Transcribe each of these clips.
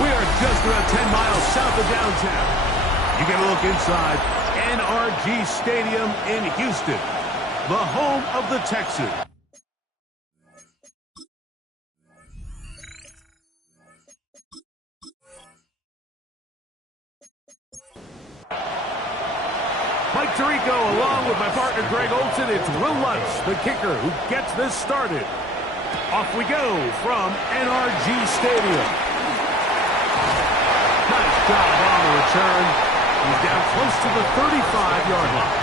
We are just around 10 miles south of downtown. You get a look inside NRG Stadium in Houston, the home of the Texans. Mike Tirico along with my partner Greg Olson. It's Will Lutz, the kicker, who gets this started. Off we go from NRG Stadium. Nice job on the return. He's down close to the 35-yard line.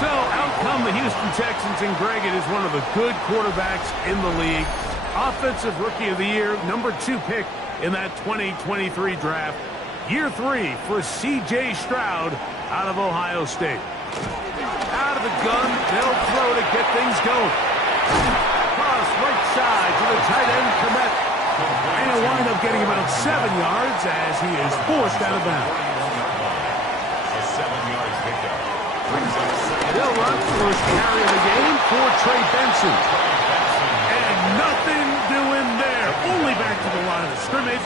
So out come the Houston Texans, and Greg, it is one of the good quarterbacks in the league. Offensive Rookie of the Year, number 2 pick in that 2023 draft. Year 3 for C.J. Stroud out of Ohio State. Out of the gun, they'll throw to get things going. Cross right side to the tight end, Komet. And he'll wind up getting about 7 yards as he is forced out of bounds. A 7-yard pickup. They'll run first carry of the game for Trey Benson. And nothing doing there. Only back to the line of scrimmage.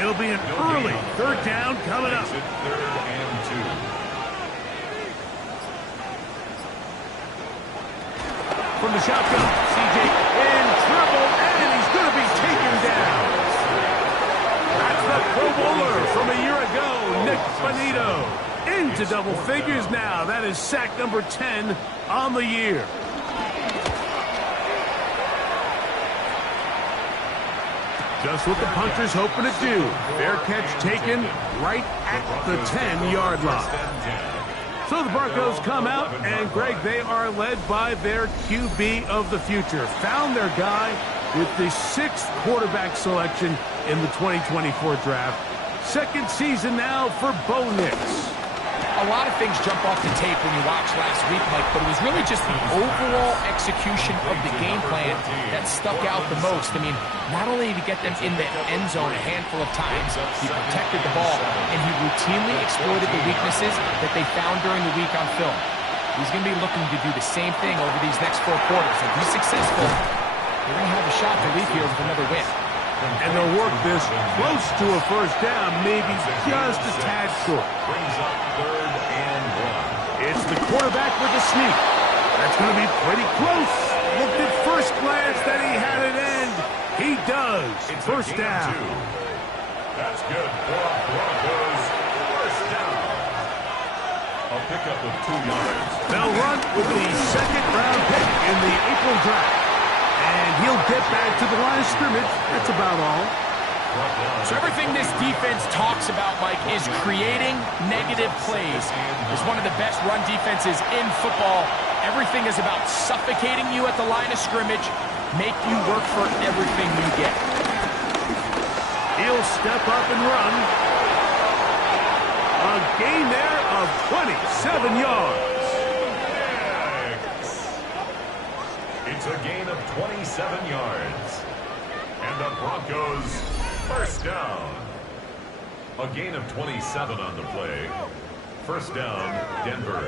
It'll be an early 3rd down coming up. 3rd and 2. From the shotgun, C.J. in trouble, and he's going to be taken down. That's the Pro Bowler from a year ago, Nick Bonito. Into double figures now. That is sack number 10 on the year. Just what the punter's hoping to do. Fair catch taken right at the 10-yard line. So the Broncos come out, and Greg, they are led by their QB of the future. Found their guy with the 6th quarterback selection in the 2024 draft. 2nd season now for Bo Nix. A lot of things jump off the tape when you watch last week, Mike, but it was really just the overall execution of the game plan that stuck out the most. I mean, not only did he get them in the end zone a handful of times, he protected the ball, and he routinely exploited the weaknesses that they found during the week on film. He's going to be looking to do the same thing over these next 4 quarters. If he's successful, they're going to have a shot to leave here with another win. And they'll work this close to a 1st down, maybe just a tad short. Brings up 3rd and 1. It's the quarterback with the sneak. That's going to be pretty close. Looked at first glance that he had it end. He does. It's 1st down. 2. That's good for Broncos. 1st down. A pickup of 2 yards. They'll run with the 2nd-round pick in the April draft. And he'll get back to the line of scrimmage. That's about all. So everything this defense talks about, Mike, is creating negative plays. It's one of the best run defenses in football. Everything is about suffocating you at the line of scrimmage, make you work for everything you get. He'll step up and run. A gain there of 27 yards. It's a gain of 27 yards. And the Broncos 1st down. A gain of 27 on the play. 1st down, Denver.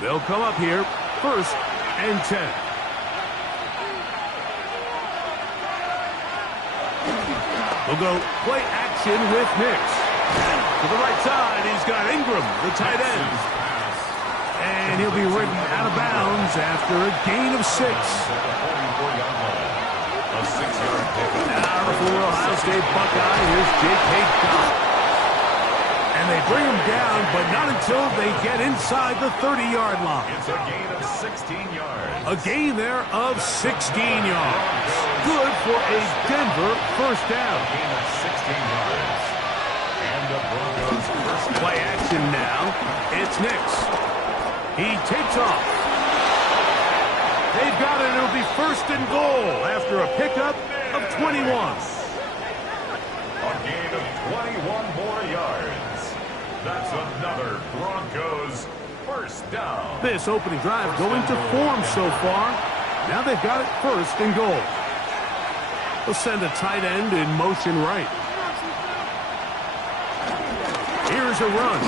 They'll come up here, 1st and 10. We'll go play action with Nix. To the right side, he's got Ingram, the tight end. And he'll be ridden out of bounds after a gain of 6. A 6-yard pickup. Now for Ohio State Buckeye, here's J.K. Dobbins. And they bring him down, but not until they get inside the 30-yard line. It's a gain of 16 yards. A gain there of 16 yards. Good for a Denver 1st down. A gain of 16 yards. And the Broncos 1st down. Play action now. It's Nix. He takes off. They've got it. It'll be 1st and goal after a pickup of 21. A gain of 21 more yards. That's another Broncos 1st down. This opening drive going to form so far. Now they've got it first and goal. They'll send a tight end in motion right. Here's a run.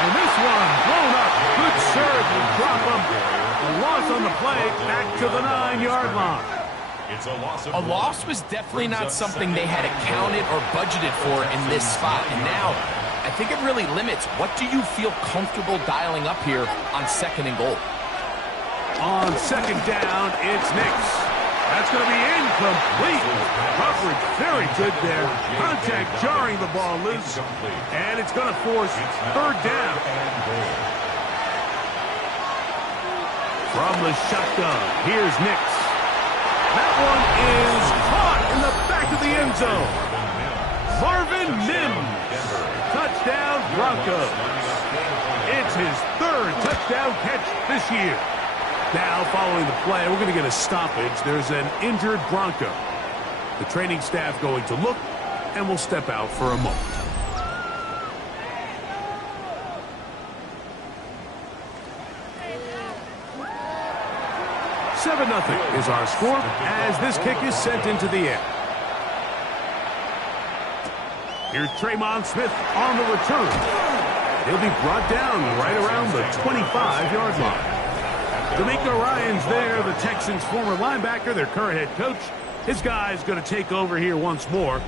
And this one blown up. Good serve will drop him. A loss on the play, back to the 9-yard line. It's a loss. A loss was definitely not something they had accounted or budgeted for in this spot. And now, I think it really limits. What do you feel comfortable dialing up here on second and goal? On second down, it's Nix. That's going to be incomplete. Coverage very good there. Contact jarring the ball loose. And it's going to force third down. From the shotgun, here's Nix. That one is caught in the back of the end zone. Marvin Mims. Touchdown, Broncos. It's his third touchdown catch this year. Now, following the play, we're going to get a stoppage. There's an injured Bronco. The training staff going to look, and we'll step out for a moment. Seven 0 is our score as this kick is sent into the air. Here's Tremon Smith on the return. He'll be brought down right around the 25-yard line. D'Amico Ryan's there, the Texans' former linebacker, their current head coach. His guy's going to take over here once more.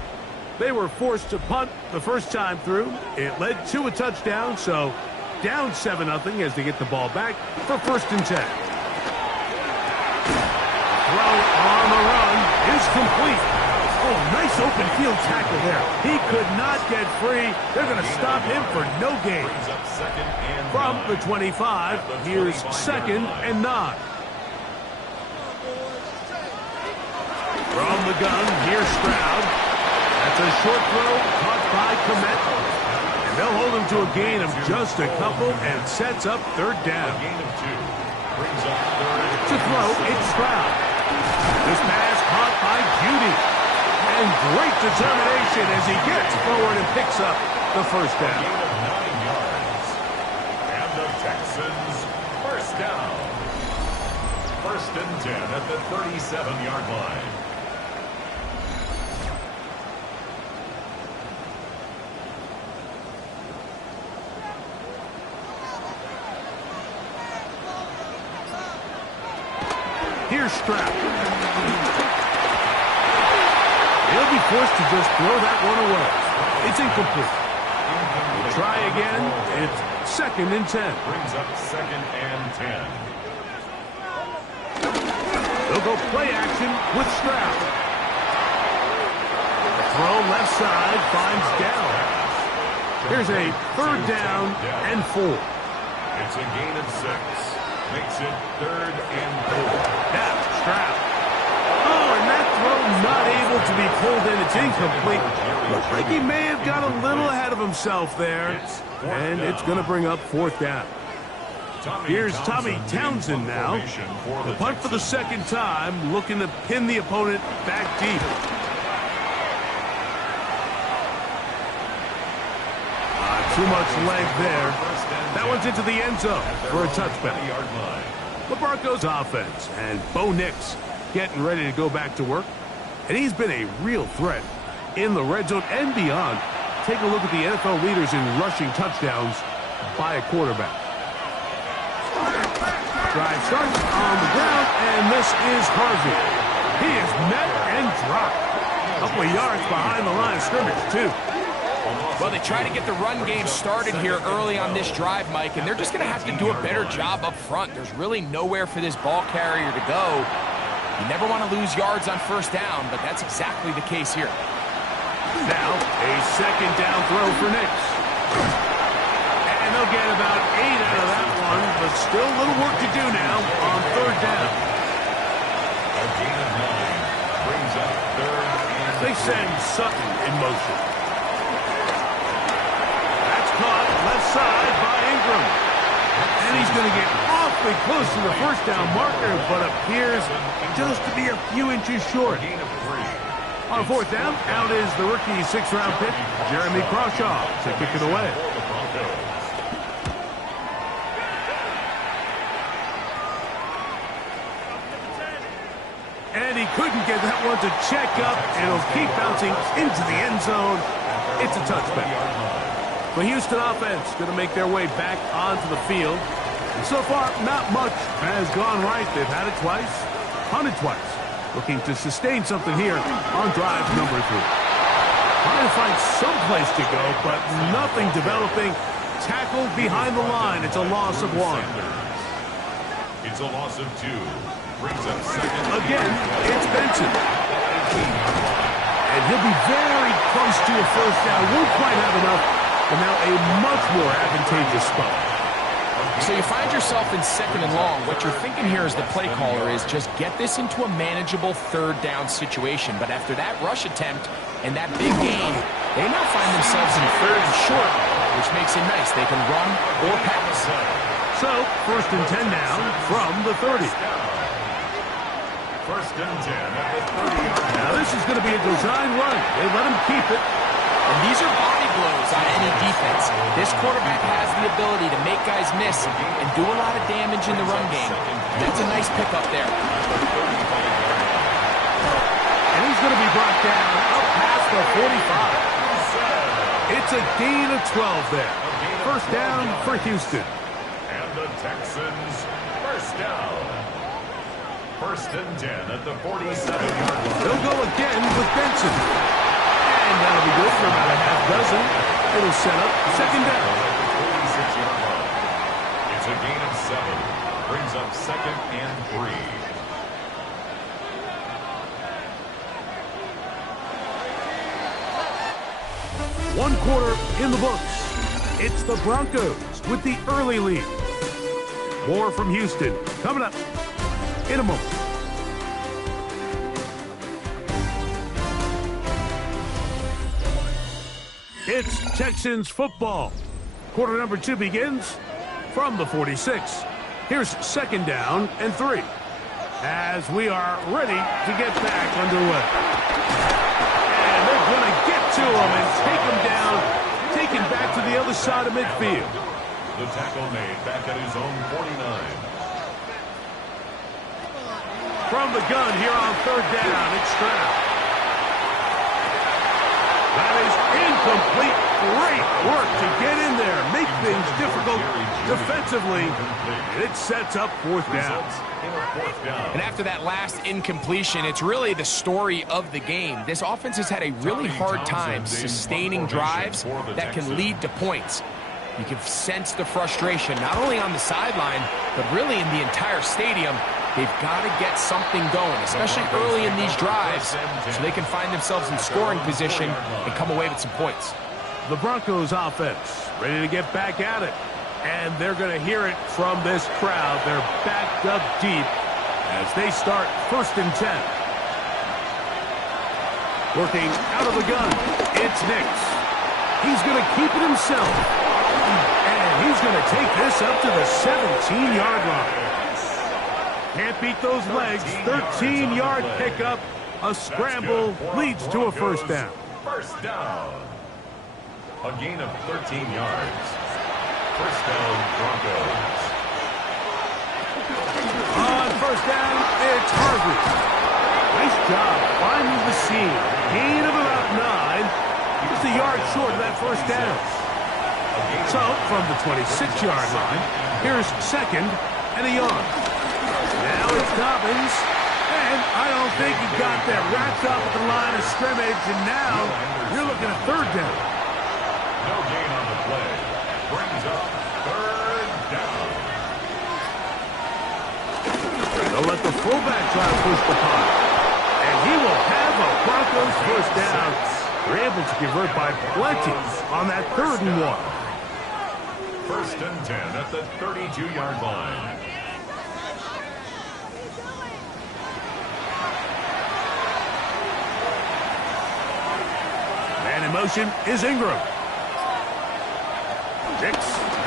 They were forced to punt the first time through. It led to a touchdown, so down 7 0 as they get the ball back for 1st and 10. Throw on the run is complete. Oh, nice open field tackle there. He could not get free. They're going to stop him for no gain. From the 25, here's 2nd and 9. From the gun, here's Stroud. That's a short throw caught by Komet. And they'll hold him to a gain of just a couple and sets up 3rd down. To throw, it's Stroud. This pass caught by Judy. And great determination as he gets forward and picks up the 1st down. And the Texans, 1st down. 1st and 10 at the 37-yard line. Here's Stroud. He'll be forced to just throw that one away. It's incomplete. We'll try again. It's 2nd and 10. Brings up 2nd and 10. They'll go play action with Stroud. The throw left side finds Dell. Here's a 3rd down and 4. It's a gain of 6. Makes it 3rd and 4. Now Stroud. Oh, and that throw not able to be pulled in. It's incomplete. Looks like he may have got a little ahead of himself there. And it's going to bring up 4th down. Here's Tommy Townsend now. The punt for the 2nd time, looking to pin the opponent back deep. Too much leg there. That one's into the end zone for a touchback. The Broncos offense and Bo Nix getting ready to go back to work. And he's been a real threat in the red zone and beyond. Take a look at the NFL leaders in rushing touchdowns by a quarterback. Drive starts on the ground, and this is Harvey. He is met and dropped. A couple of yards behind the line of scrimmage, too. Well, they try to get the run game started here early on this drive, Mike, and they're just going to have to do a better job up front. There's really nowhere for this ball carrier to go. You never want to lose yards on 1st down, but that's exactly the case here. Now, a 2nd down throw for Nix. And they'll get about 8 out of that one, but still a little work to do now on 3rd down. A gain of 9 brings up 3rd and 4. They send Sutton in motion. That's caught left side by Ingram. And he's going to get awfully close to the 1st down marker, but appears just to be a few inches short. Gain of 3. On 4th down, out is the rookie 6th-round pick, Jeremy Crawshaw, to kick it away. And he couldn't get that one to check up. And it'll keep bouncing into the end zone. It's a touchback. The Houston offense going to make their way back onto the field. And so far, not much has gone right. They've had it twice, punted twice. Looking to sustain something here on drive number 3. Trying to find some place to go, but nothing developing. Tackled behind the line. It's a loss of 1. It's a loss of 2. Brings up second. Again, it's Benson. And he'll be very close to a first down. Won't quite have enough, but now a much more advantageous spot. So you find yourself in 2nd and long. What you're thinking here as the play caller is just get this into a manageable 3rd down situation. But after that rush attempt and that big gain, they now find themselves in 3rd and short, which makes it nice. They can run or pass. So, 1st and 10 now from the 30. 1st and 10 at the 30-yard line. Now this is going to be a design run. They let him keep it. And these are body blows on any defense. This quarterback has the ability to make guys miss and do a lot of damage in the run game. That's a nice pickup there. And he's going to be brought down up past the 45. It's a gain of 12 there. First down for Houston. And the Texans, first down. 1st and 10 at the 47-yard line. They'll go again with Benson. And that'll be good for about a half dozen. It'll set up 2nd down. 46-yard line. It's a gain of 7. Brings up 2nd and 3. 1 quarter in the books. It's the Broncos with the early lead. More from Houston coming up in a moment. It's Texans football. Quarter number 2 begins from the 46. Here's 2nd down and 3 as we are ready to get back underway. And they're going to get to him and take him down, take him back to the other side of midfield. The tackle made back at his own 49. From the gun here on 3rd down, it's Stroud. That is incomplete. Great work to get in there, make things difficult defensively. It sets up 4th down. And after that last incompletion, it's really the story of the game. This offense has had a really hard time sustaining drives that can lead to points. You can sense the frustration, not only on the sideline, but really in the entire stadium. They've got to get something going, especially early in these drives, so they can find themselves in scoring position and come away with some points. The Broncos offense ready to get back at it. And they're going to hear it from this crowd. They're backed up deep as they start 1st and 10. Working out of the gun, it's Nix. He's going to keep it himself. And he's going to take this up to the 17-yard line. Can't beat those legs. 13-yard pickup. A scramble leads to a 1st down. First down. A gain of 13 yards. First down, Broncos. On 1st down, it's Harvey. Nice job finding the seam. Gain of about 9. Just a yard short of that 1st down. So, from the 26-yard line, here's 2nd and a yard. Now it's Dobbins, and I don't think he got that wrapped up at the line of scrimmage, and now you're looking at 3rd down. No gain on the play. Brings up 3rd down. They'll let the fullback try to push the punt, and he will have a Broncos 1st down. They're able to convert by plenty on that 3rd and 1. 1st and 10 at the 32-yard line. Man in motion is Ingram. Dix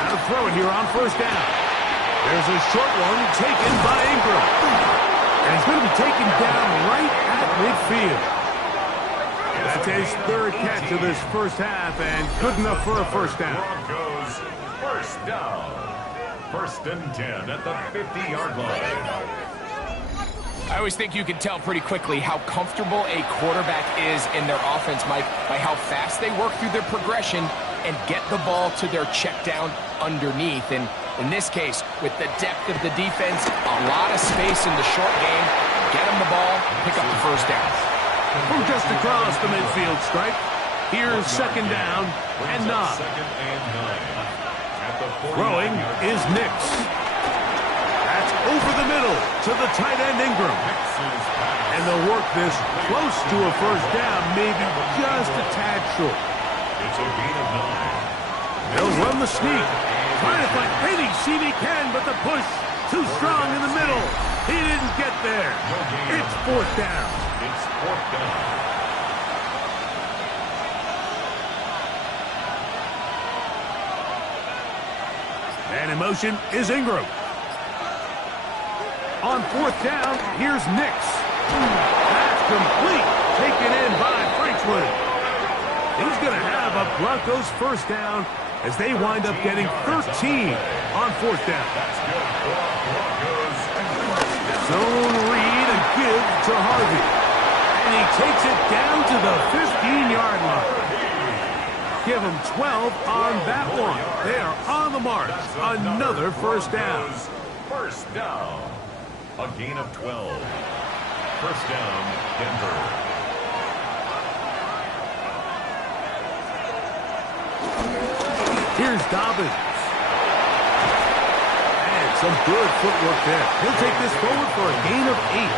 out of throw it here on 1st down. There's a short one taken by Ingram. And he's going to be taken down right at midfield. That's his 3rd catch of this 1st half and good enough for a 1st down. Broncos 1st down. 1st and 10 at the 50-yard line. I always think you can tell pretty quickly how comfortable a quarterback is in their offense, Mike, by how fast they work through their progression and get the ball to their check down underneath. And in this case, with the depth of the defense, a lot of space in the short game, get them the ball, pick up the first down. From just across the midfield stripe, here's second down and 9. Throwing is Nix. That's over the middle to the tight end Ingram. And they'll work this close to a first down, maybe just a tad short. It's a gain of 9. They'll run the sneak. Trying to find any seam he can, but the push too strong in the middle. He didn't get there. It's fourth down. It's fourth down. And in motion is Ingram. On fourth down, here's Nix. That's complete. Taken in by Franklin. He's going to have a Broncos first down as they wind up getting 13 on fourth down. That's good for Broncos. Zone read and give to Harvey. And he takes it down to the 15-yard line. Give him 12 on that one. They are on the mark. Another first down. First down. A gain of 12. First down, Denver. Here's Dobbins. And some good footwork there. He'll take this forward for a gain of 8.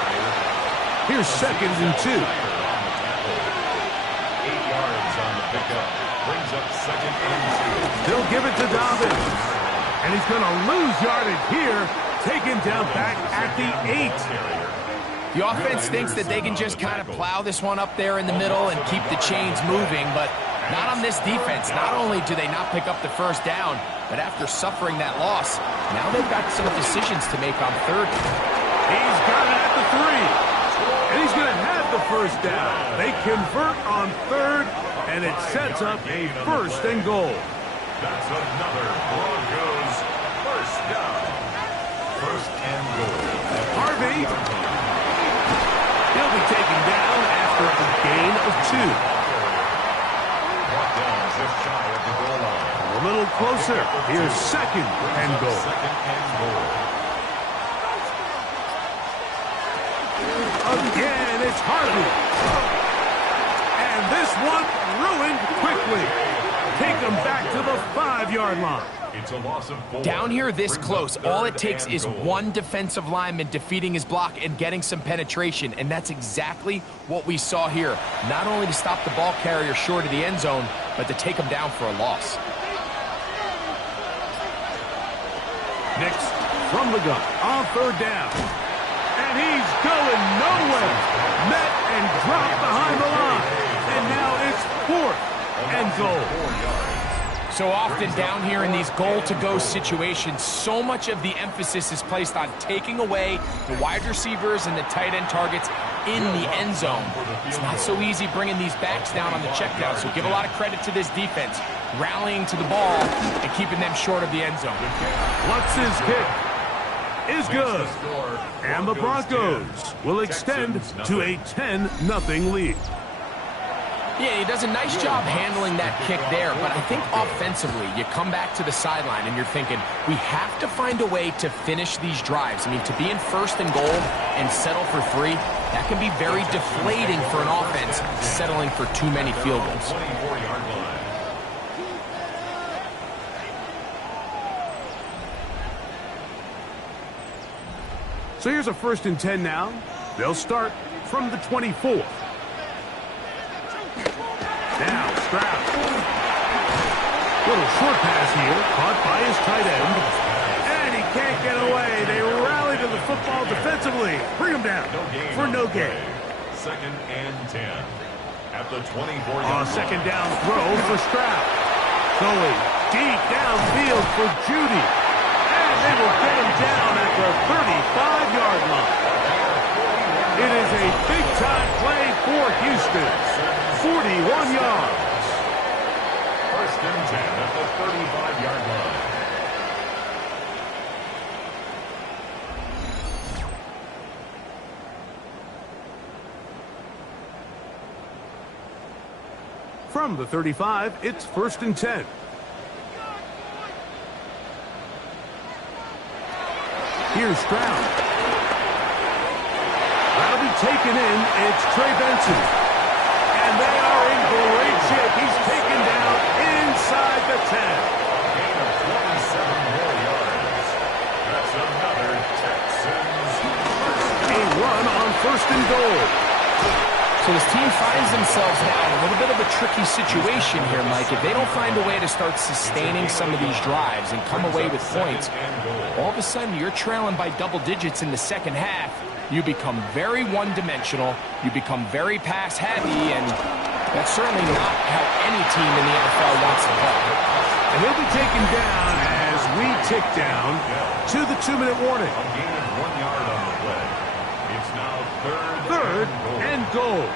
Here's second and 2. 8 yards on the pickup. Brings up second and 2. They'll give it to Dobbins. And he's going to lose yardage here. Taken down back at the 8. The offense thinks that they can just kind of plow this one up there in the middle and keep the chains moving, but not on this defense. Not only do they not pick up the first down, but after suffering that loss, now they've got some decisions to make on third. He's got it at the 3. And he's going to have the first down. They convert on third, and it sets up a first and goal. That's another Broncos first down. First and goal. Harvey. He'll be taken down after a gain of 2. Brought down just shy of the goal line. A little closer. Here's second and goal. Second and goal. Again, it's Harvey. And this one ruined quickly. Take them back to the 5-yard line. It's a loss of 4. Down here this close, all it takes is one defensive lineman defeating his block and getting some penetration, and that's exactly what we saw here. Not only to stop the ball carrier short of the end zone, but to take him down for a loss. Nix from the gun on third down. And he's going nowhere. Met and dropped behind the line. And now it's fourth and goal. So often down here in these goal-to-go situations, so much of the emphasis is placed on taking away the wide receivers and the tight end targets in the end zone. It's not so easy bringing these backs down on the check down, so give a lot of credit to this defense, rallying to the ball and keeping them short of the end zone. Lutz's kick is good. And the Broncos will extend to a 10-0 lead. Yeah, he does a nice job handling that kick there, but I think offensively, you come back to the sideline and you're thinking, we have to find a way to finish these drives. I mean, to be in first and goal and settle for 3, that can be very deflating for an offense settling for too many field goals. 24-yard line. So here's a first and 10 now. They'll start from the 24th. Now, Stroud. Little short pass here, caught by his tight end. And he can't get away. They rally to the football defensively. Bring him down for no gain. Second and 10. At the 24-yard line. Second down throw for Stroud. Going deep downfield for Judy. And they will get him down at the 35-yard line. It is a big-time play for Houston. 41 yards. First and 10 at the 35-yard line. From the 35, it's 1st and 10. Here's Stroud. That'll be taken in. It's Trey Benson. And they are in great shape. He's taken down inside the 10. Gain of 27 more yards. That's another Texans first. A run on 1st and goal. So this team finds themselves now in a little bit of a tricky situation here, Mike. If they don't find a way to start sustaining some of these drives and come away with points, all of a sudden you're trailing by double digits in the second half. You become very one-dimensional. You become very pass-heavy, and that's certainly not how any team in the NFL wants to play. And he'll be taken down as we tick down to the 2-minute warning. A gain of 1 yard on the play. It's now Third and goal.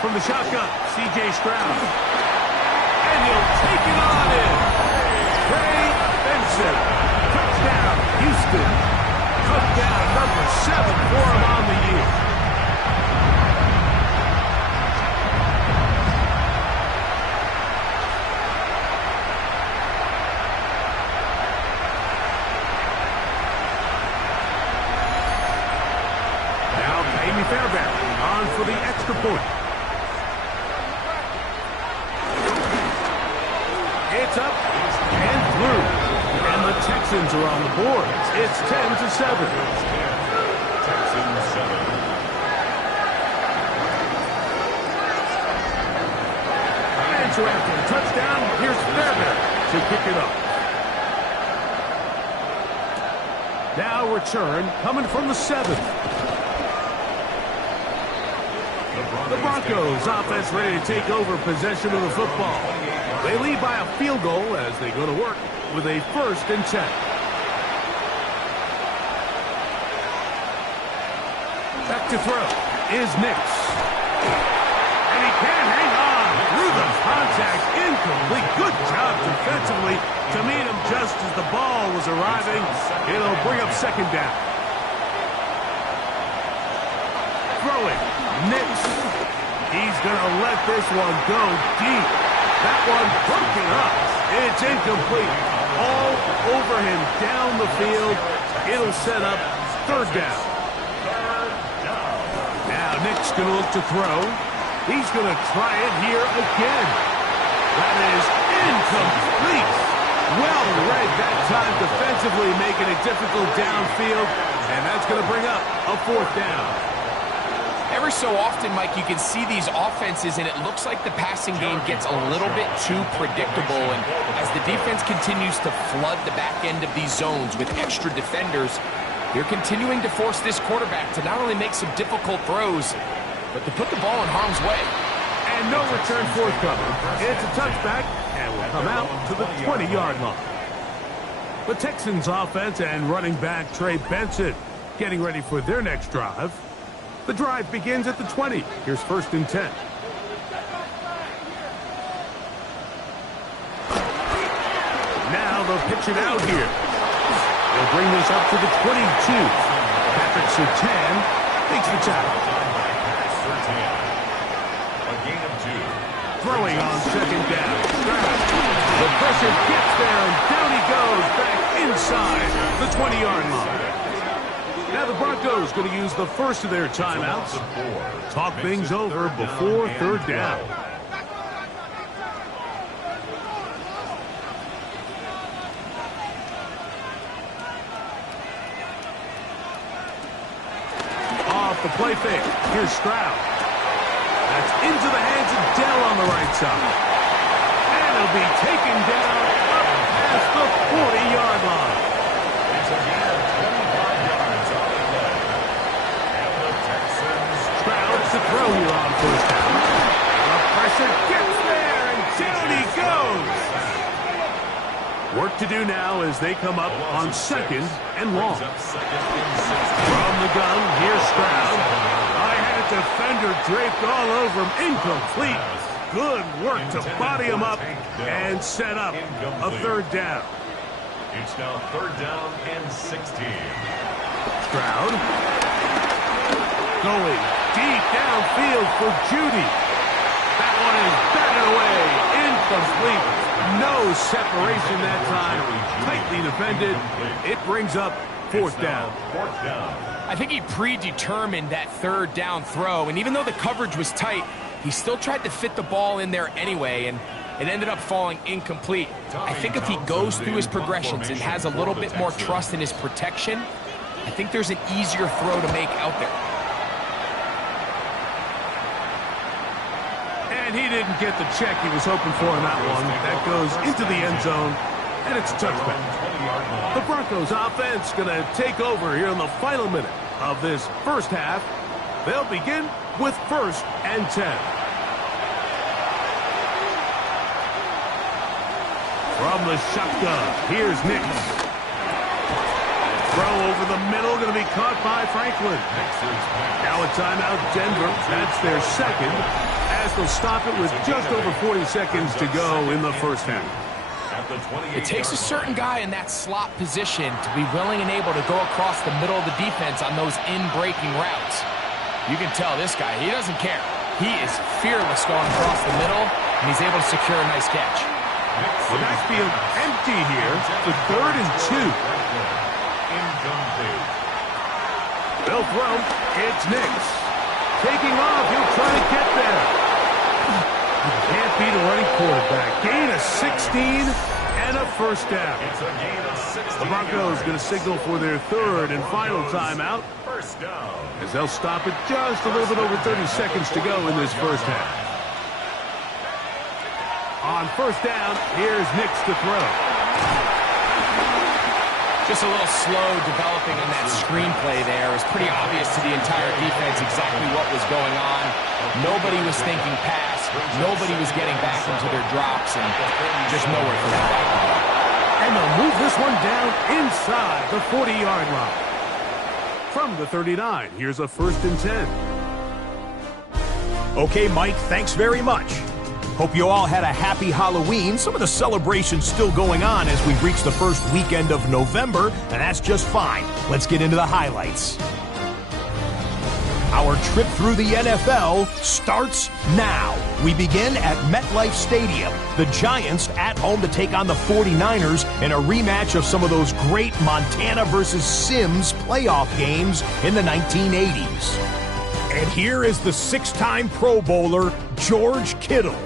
From the shotgun, C.J. Stroud. And he'll take it on in. Trey Benson. Touchdown, Houston. Touchdown number 7 for him on the year. Fairbairn on for the extra point. It's up and through. And the Texans are on the board. It's 10-7. Texans 7. And so after the touchdown, here's Fairbairn to kick it up. Now return coming from the 7th. The Broncos offense ready to take over possession of the football. They lead by a field goal as they go to work with a 1st and 10. Back to throw is Nix. And he can't hang on through the contact. Incomplete. Good job defensively to meet him just as the ball was arriving. It'll bring up 2nd down. Throwing. Nix. He's going to let this one go deep. That one broken up. It's incomplete. All over him down the field. It'll set up 3rd down. Now Nick's going to look to throw. He's going to try it here again. That is incomplete. Well read that time defensively, making it difficult downfield. And that's going to bring up a 4th down. Every so often, Mike, you can see these offenses, and it looks like the passing game gets a little bit too predictable. And as the defense continues to flood the back end of these zones with extra defenders, they're continuing to force this quarterback to not only make some difficult throws, but to put the ball in harm's way. And no return forthcoming. It's a touchback, and will come out to the 20-yard line. The Texans offense and running back Trey Benson getting ready for their next drive. The drive begins at the 20. Here's 1st and 10. Now they'll pitch it out here. They'll bring this up to the 22. Patrick Surtain makes the tackle. A gain of 2. Throwing on 2nd down. The pressure gets there, and down he goes back inside the 20-yard line. Now the Broncos going to use the first of their timeouts. Talk things over before 3rd down. Off the play fake. Here's Stroud. That's into the hands of Dell on the right side. And he'll be taken down up past the 40-yard line. It's a gain of 25 yards on the play. And the Texans. Stroud to throw here on 1st down. The pressure gets there, and down he goes. Work to do now as they come up on 2nd and long. From the gun, here's Stroud. I had a defender draped all over him. Incomplete. Good work to body him up and set up a 3rd down. It's now 3rd down and 16. Stroud. Going deep downfield for Judy. That one is batted away. Incomplete. No separation that time. Tightly defended. It brings up fourth down. I think he predetermined that third down throw, and even though the coverage was tight, he still tried to fit the ball in there anyway, and it ended up falling incomplete. I think if he goes through his progressions and has a little bit more trust in his protection, I think there's an easier throw to make out there. And he didn't get the check he was hoping for on that one. That goes into the end zone, and it's a touchback. The Broncos offense going to take over here in the final minute of this first half. They'll begin with 1st and 10. From the shotgun, here's Nix. Throw over the middle, going to be caught by Franklin. Now a timeout, Denver. That's their second, as they'll stop it with just over 40 seconds to go in the first half. It takes a certain guy in that slot position to be willing and able to go across the middle of the defense on those in-breaking routes. You can tell this guy, he doesn't care. He is fearless going across the middle, and he's able to secure a nice catch. The backfield empty here for 3rd and 2. They'll throw. It's Nix. Taking off. He'll try to get there. You can't beat a running quarterback. Gain of 16 and a first down. The Broncos going to signal for their 3rd and final timeout, as they'll stop it just a little bit over 30 seconds to go in this first half. On first down, here's Nix to throw. Just a little slow developing on that screenplay there. It was pretty obvious to the entire defense exactly what was going on. Nobody was thinking pass. Nobody was getting back into their drops, and just nowhere for that back to go. And they'll move this one down inside the 40-yard line. From the 39, here's a 1st and 10. Okay, Mike, thanks very much. Hope you all had a happy Halloween. Some of the celebrations still going on as we reach the first weekend of November, and that's just fine. Let's get into the highlights. Our trip through the NFL starts now. We begin at MetLife Stadium. The Giants at home to take on the 49ers in a rematch of some of those great Montana versus Sims playoff games in the 1980s. And here is the 6-time Pro Bowler, George Kittle.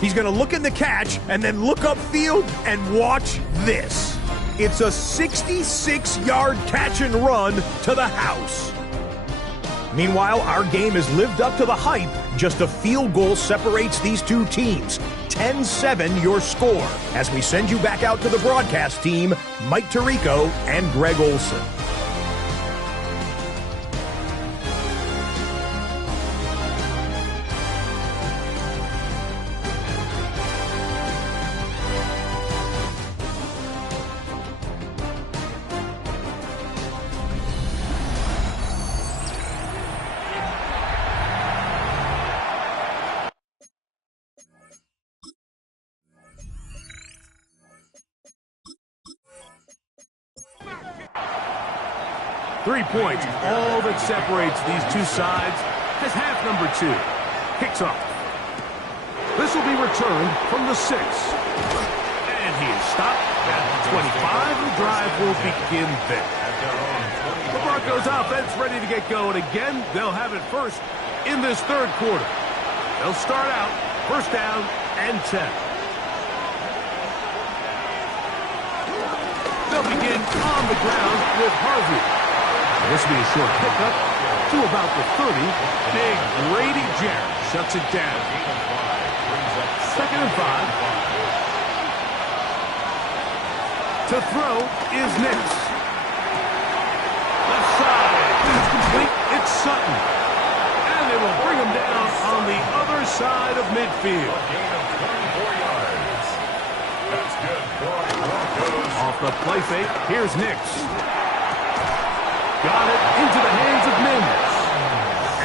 He's going to look in the catch and then look upfield and watch this. It's a 66-yard catch and run to the house. Meanwhile, our game has lived up to the hype. Just a field goal separates these two teams. 10-7 your score. As we send you back out to the broadcast team, Mike Tirico and Greg Olson. Three points, all that separates these two sides, as half number 2 kicks off. This will be returned from the 6. And he is stopped at the 25. The drive will begin there. The Broncos offense ready to get going again. They'll have it first in this 3rd quarter. They'll start out 1st down and 10. They'll begin on the ground with Harvey. This will be a short pickup to about the 30. Big Grady Jarrett shuts it down. 2nd and 5. To throw is Nix. Left side. It's complete. It's Sutton. And they will bring him down on the other side of midfield. Gain of 24 yards. That's good for the Broncos. Off the play fake, here's Nix. Got it into the hands of Mims.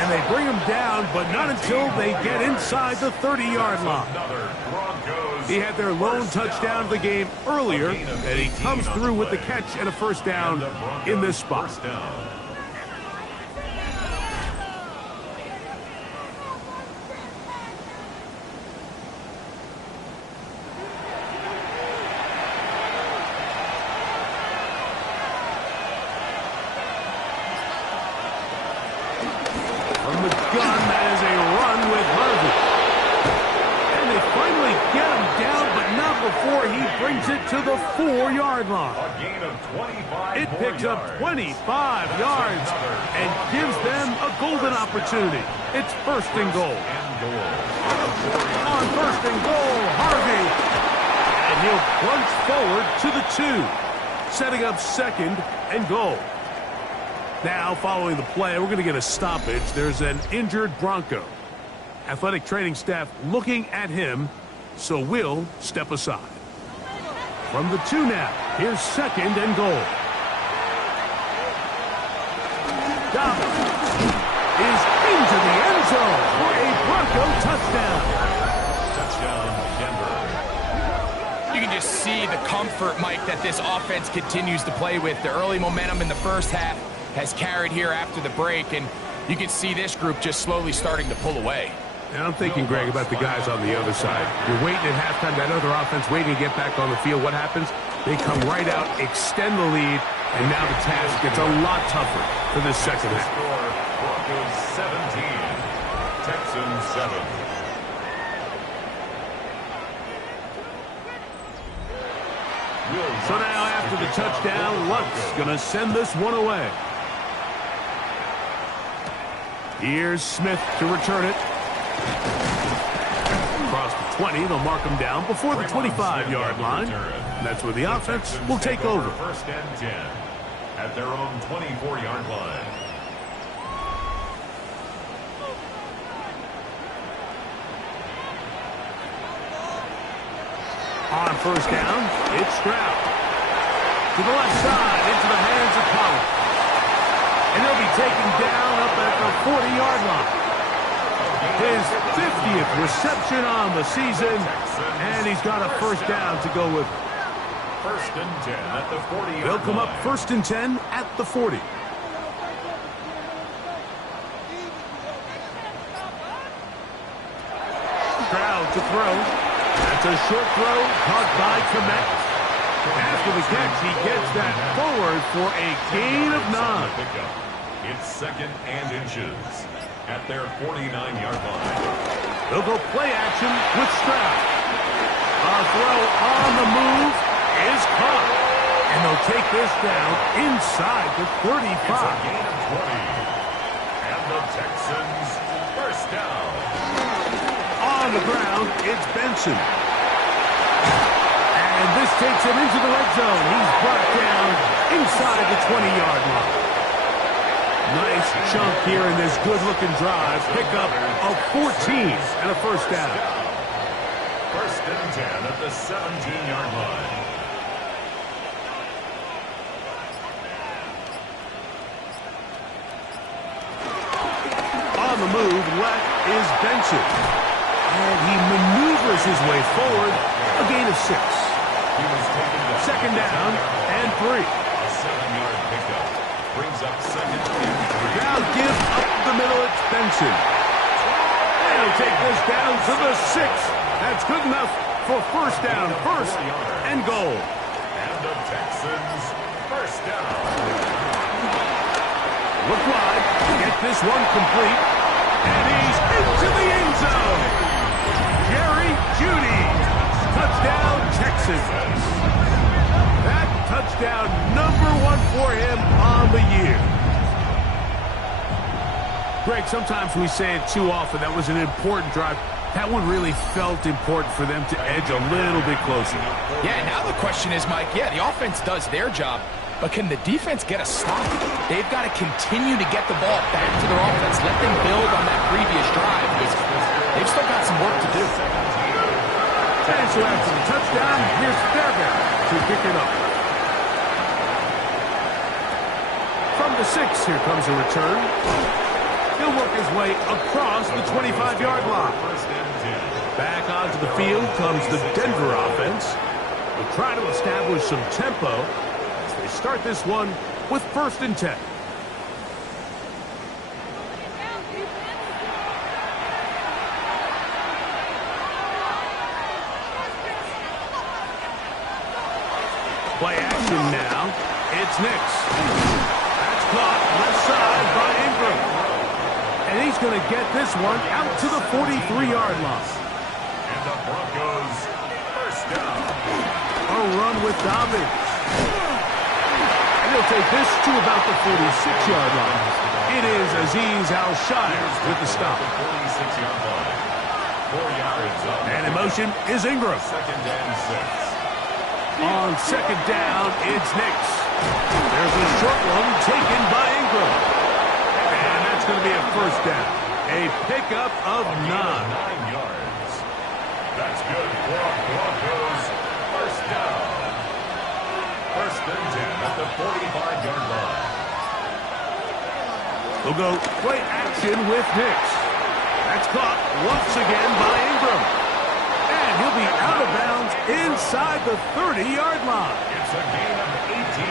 And they bring him down, but not until they get inside the 30-yard line. Another Broncos He had their lone touchdown of the game earlier, and he comes through with the catch and a first down in this spot. From the gun, that is a run with Harvey. And they finally get him down, but not before he brings it to the 4-yard line. A gain of 25 It picks up 25 yards and gives them a golden opportunity. It's first and goal. On first and goal, Harvey. And he'll plunge forward to the 2, setting up second and goal. Now, following the play, we're going to get a stoppage. There's an injured Bronco. Athletic training staff looking at him, so we'll step aside. From the 2 now, here's second and goal. Dobbins is into the end zone for a Bronco touchdown. Touchdown, Denver. You can just see the comfort, Mike, that this offense continues to play with. The early momentum in the first half has carried here after the break, and you can see this group just slowly starting to pull away. And I'm thinking, Greg, about the guys on the other side. You're waiting at halftime, that other offense waiting to get back on the field. What happens? They come right out, extend the lead, and now the task gets a lot tougher for this second half. Score, Broncos 17, Texans 7. So now after the touchdown, Luck's going to send this one away. Here's Smith to return it. Across the 20, they'll mark him down before the 25-yard line. And that's where the offense will take over. First and 10 at their own 24-yard line. On first down, it's Stroud. To the left side, into the hands of Collins. And he'll be taken down up at the 40-yard line. His 50th reception on the season, and he's got a first down to go with. First and 10 at the 40-yard line. They'll come up first and 10 at the 40. Stroud to throw. That's a short throw, caught by Komet. After the catch, he gets that forward for a gain of 9. It's second and inches at their 49-yard line. They'll go play action with Stroud. A throw on the move is caught. And they'll take this down inside the 35. It's a gain of 20. And the Texans first down. On the ground, it's Benson. And this takes him into the red zone. He's brought down inside the 20-yard line. Nice chunk here in this good-looking drive. Pick up of 14 and a first down. First and 10 at the 17-yard line. On the move, left is Benson. And he maneuvers his way forward. A gain of 6. He was taken down. Second down and 3. A 7-yard pickup brings up second and 3. Now give up the middle, it's Benson. And he'll take this down to the 6. That's good enough for first down, first and goal. And the Texans first down. Look wide, get this one complete. And he's into the end zone. Jerry Jeudy. Touchdown, Texans. That touchdown #1 for him on the year. Greg, sometimes we say it too often. That was an important drive. That one really felt important for them to edge a little bit closer. Yeah, now the question is, Mike, the offense does their job, but can the defense get a stop? They've got to continue to get the ball back to their offense. Let them build on that previous drive, because they've still got some work to do. And so after the touchdown, here's Fairbairn to pick it up. From the 6, here comes a return. He'll work his way across the 25-yard line. Back onto the field comes the Denver offense. They'll try to establish some tempo as they start this one with 1st and 10. Play action now. It's Nix. That's caught left side by Ingram. And he's going to get this one out to the 43-yard line. And the Broncos first down. A run with Dobbins. And he'll take this to about the 46-yard line. It is Azeez Al-Shire with the stop. 46-yard line. 4 yards up. And in motion is Ingram. 2nd and 6. On 2nd down, it's Nix. There's a short one taken by Ingram. And that's going to be a 1st down. A pickup of 9. 9 yards. That's good for Broncos. 1st down. 1st and 10 at the 45-yard line. We'll go play action with Nix. That's caught once again by Ingram. And he'll be out of bounds inside the 30-yard line. It's a gain of 18.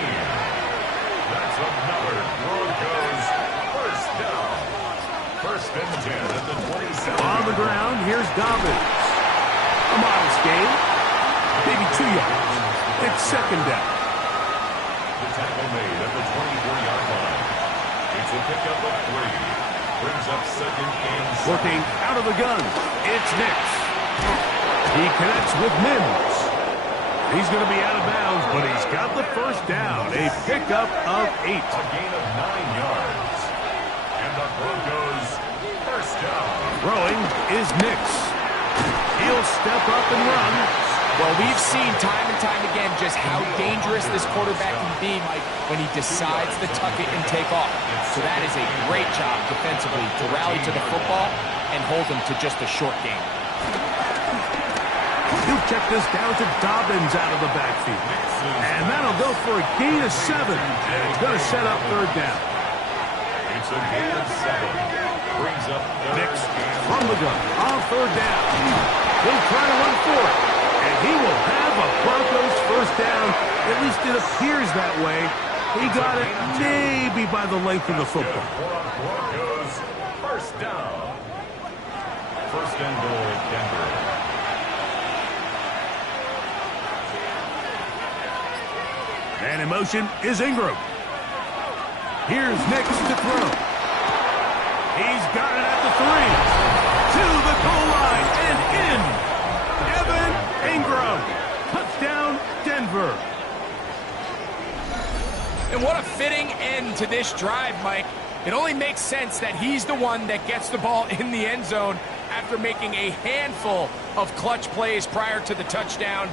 That's another Broncos 1st down. 1st and 10 at the 27. On the ground, here's Dobbins. A modest gain, maybe 2 yards. It's 2nd down. The tackle made at the 24-yard line. It's a pickup of 3. Brings up 2nd and 7. Working out of the gun, it's Nix. He connects with Mims. He's going to be out of bounds, but he's got the 1st down. A pickup of 8. A gain of 9 yards. And the Broncos 1st down. Throwing is Nix. He'll step up and run. Well, we've seen time and time again just how dangerous this quarterback can be, Mike, when he decides to tuck it and take off. So that is a great job defensively to rally to the football and hold him to just a short game. He'll check this down to Dobbins out of the backfield. And that'll go for a gain of 7. And it's going to set up 3rd down. It's a gain of 7. Brings up Nix from the gun on 3rd down. He'll try to run for it. And he will have a Broncos 1st down. At least it appears that way. He got it maybe by the length of the football. Broncos 1st down. 1st and goal, Denver. And in motion is Ingram. Here's Nix to throw. He's got it at the 3. To the goal line and in. Evan Ingram. Touchdown, Denver. And what a fitting end to this drive, Mike. It only makes sense that he's the one that gets the ball in the end zone after making a handful of clutch plays prior to the touchdown.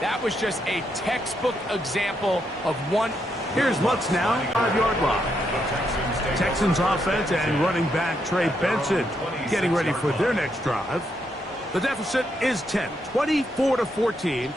That was just a textbook example of one. Here's Lutz now, 5-yard line. Texans offense and running back Trey Benson getting ready for their next drive. The deficit is 10, 24-14.